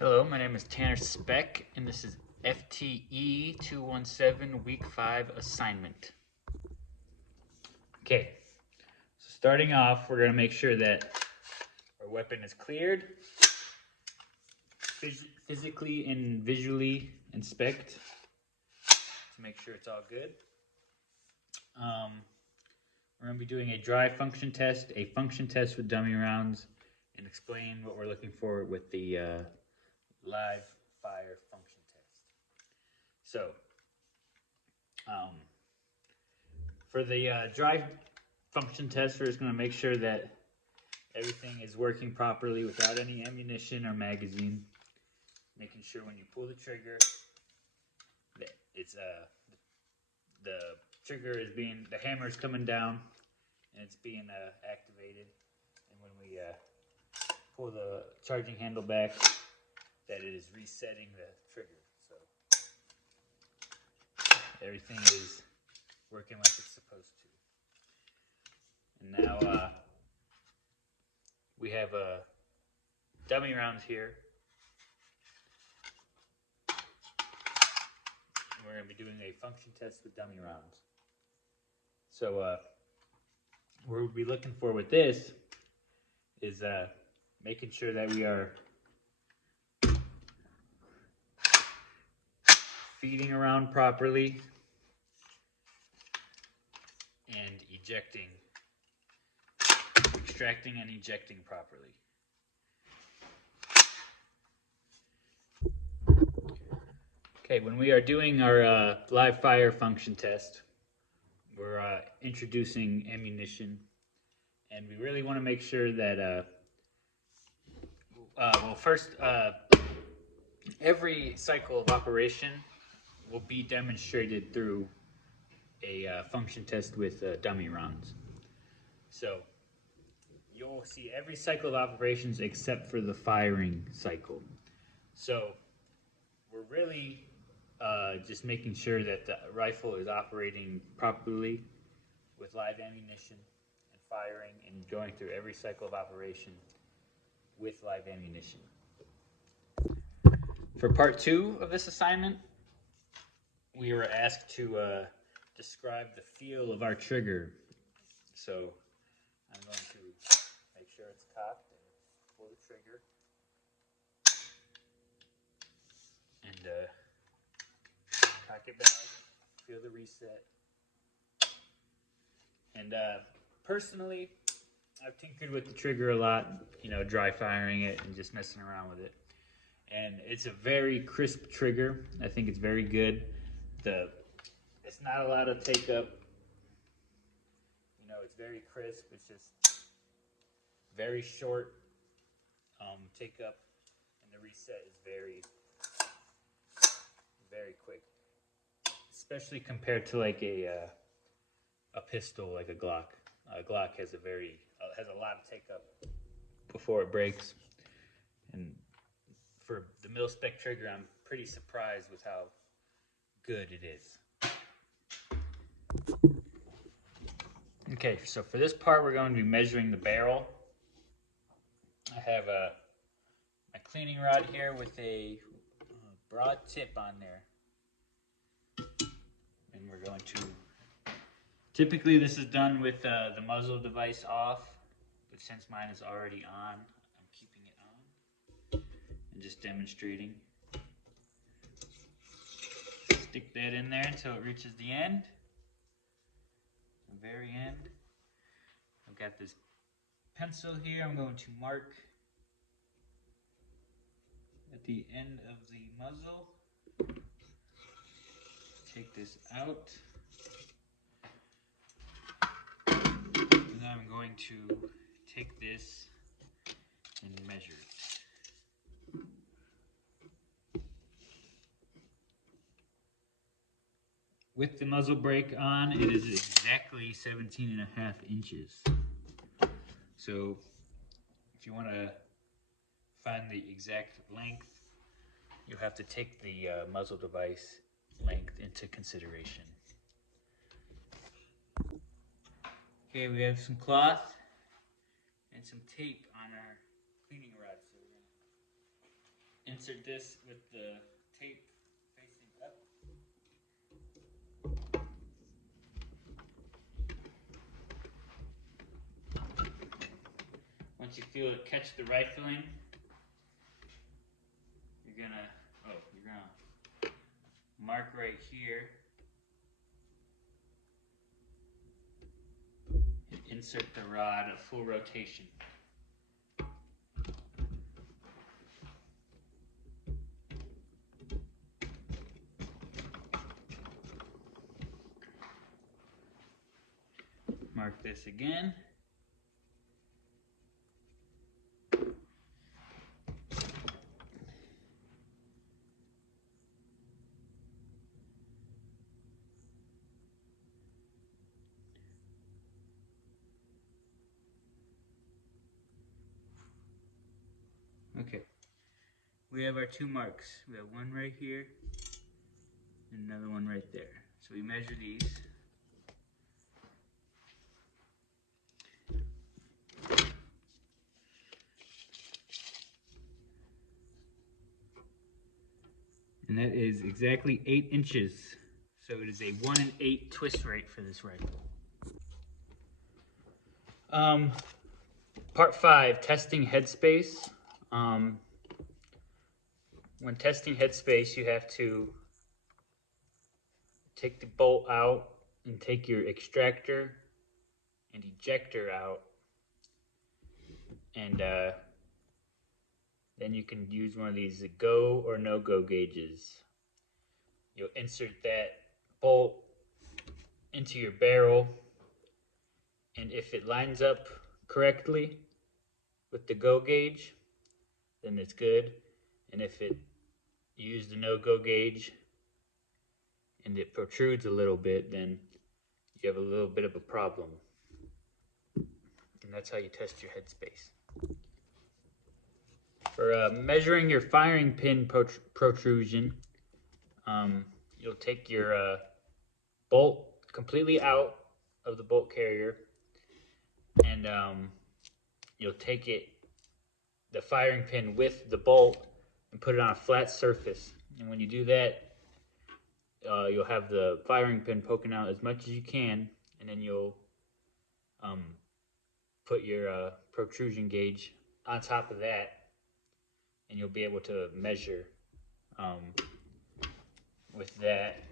Hello, my name is Tanner Speck, and this is FTE 217 Week 5 assignment. Okay, so starting off, we're going to make sure that our weapon is cleared. Physically and visually inspect to make sure it's all good. We're going to be doing a dry function test, a function test with dummy rounds, and explain what we're looking for with the live fire function test. So, for the dry function test, we're just going to make sure that everything is working properly without any ammunition or magazine. Making sure when you pull the trigger, that it's the trigger is the hammer is coming down, and it's being activated. And when we pull the charging handle back, that it is resetting the trigger. So everything is working like it's supposed to. And now we have dummy rounds here. We're going to be doing a function test with dummy rounds. So what we'll be looking for with this is making sure that we are feeding around properly and extracting and ejecting properly. Okay, when we are doing our live fire function test, we're introducing ammunition, and we really want to make sure that, first, every cycle of operation will be demonstrated through a function test with dummy rounds. So you'll see every cycle of operations except for the firing cycle. So we're really just making sure that the rifle is operating properly with live ammunition and firing and going through every cycle of operation with live ammunition. For part 2 of this assignment, we were asked to describe the feel of our trigger. So I'm going to make sure it's cocked and pull the trigger. And cock it back, feel the reset. And personally, I've tinkered with the trigger a lot, dry firing it and just messing around with it. And it's a very crisp trigger. I think it's very good. It's not a lot of take up. It's very crisp. It's just very short take up, and the reset is very, very quick. Especially compared to like a pistol, like a Glock. A Glock has a lot of take up before it breaks. And for the mil-spec trigger, I'm pretty surprised with how good it is. Okay, so for this part, we're going to be measuring the barrel. I have my cleaning rod here with a broad tip on there. And we're going to, typically this is done with the muzzle device off, but since mine is already on, I'm keeping it on and just demonstrating. Stick that in there until it reaches the end. The very end. I've got this pencil here. I'm going to mark at the end of the muzzle. Take this out. And then I'm going to take this and measure it. With the muzzle brake on, it is exactly 17.5 inches. So if you want to find the exact length, you'll have to take the muzzle device length into consideration. Okay, we have some cloth and some tape on our cleaning rod. So we're going to insert this with the tape facing up. Once you feel it catch the rifling, you're gonna mark right here and insert the rod at full rotation. Mark this again. Okay, we have our two marks. We have one right here and another one right there. So we measure these. And that is exactly 8 inches. So it is a 1 in 8 twist rate for this rifle. Part 5, testing headspace. When testing headspace, you have to take the bolt out and take your extractor and ejector out, and then you can use one of these go or no-go gauges. You'll insert that bolt into your barrel, and if it lines up correctly with the go gauge, then it's good. And if you use the no-go gauge and it protrudes a little bit, then you have a little bit of a problem. And that's how you test your headspace. For measuring your firing pin protrusion, you'll take your bolt completely out of the bolt carrier, and you'll take the firing pin with the bolt and put it on a flat surface. And when you do that, you'll have the firing pin poking out as much as you can, and then you'll put your protrusion gauge on top of that, and you'll be able to measure with that.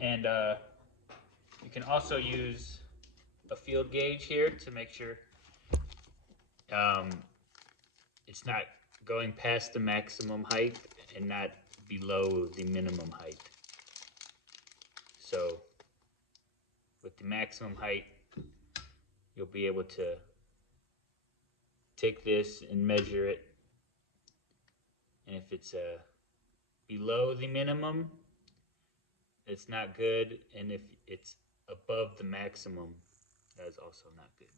And you can also use a field gauge here to make sure it's not going past the maximum height and not below the minimum height. So with the maximum height, you'll be able to take this and measure it, and if it's below the minimum, it's not good, and if it's above the maximum, that is also not good.